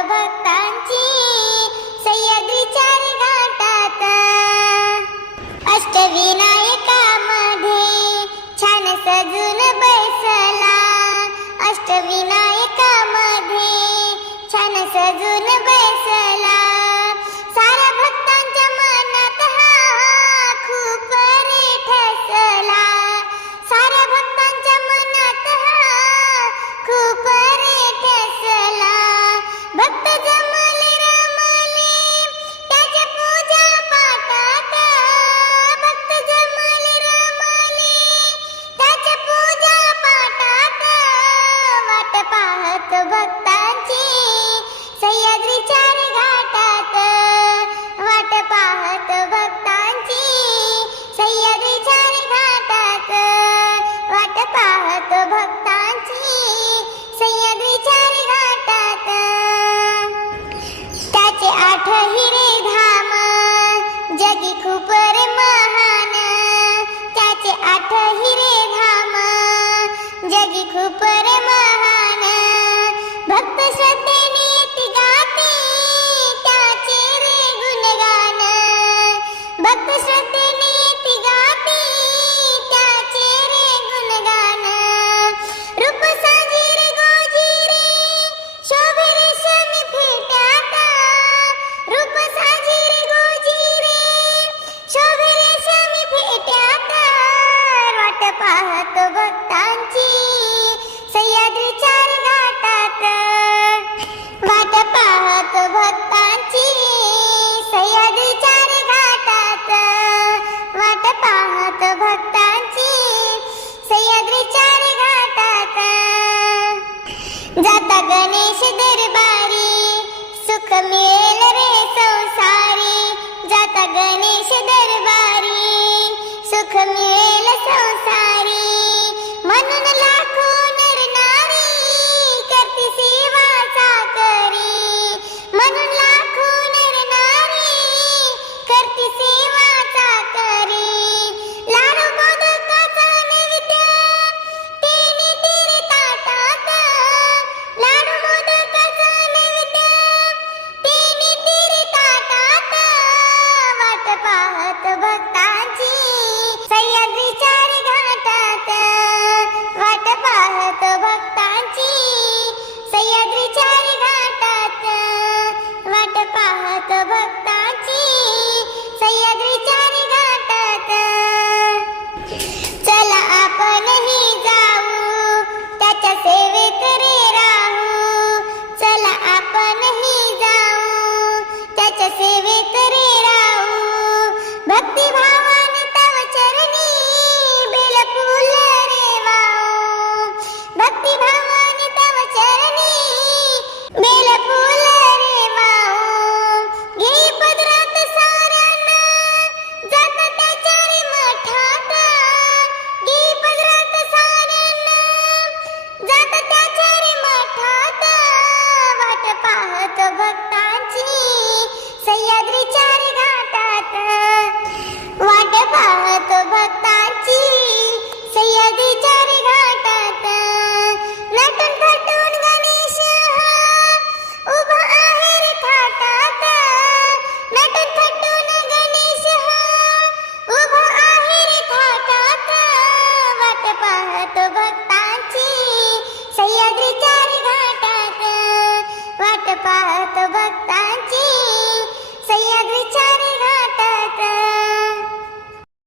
भक्तांची सह्याद्री चार घाटात. अष्टविनायकामध्ये छान सजून बसला. अष्टविनायकामध्ये छान सजून सुख मिळेल संसारी म्हणून लाखो नर नारी करती सेवा चाकरी. म्हणून लाखो नर नारी करती सेवा चाकरी. मोदकाचा नैवेद्य ताटात. मोदकाचा नैवेद्य ताटात. वाट पाहत भक्तांची भक्तांची सह्याद्रीच्या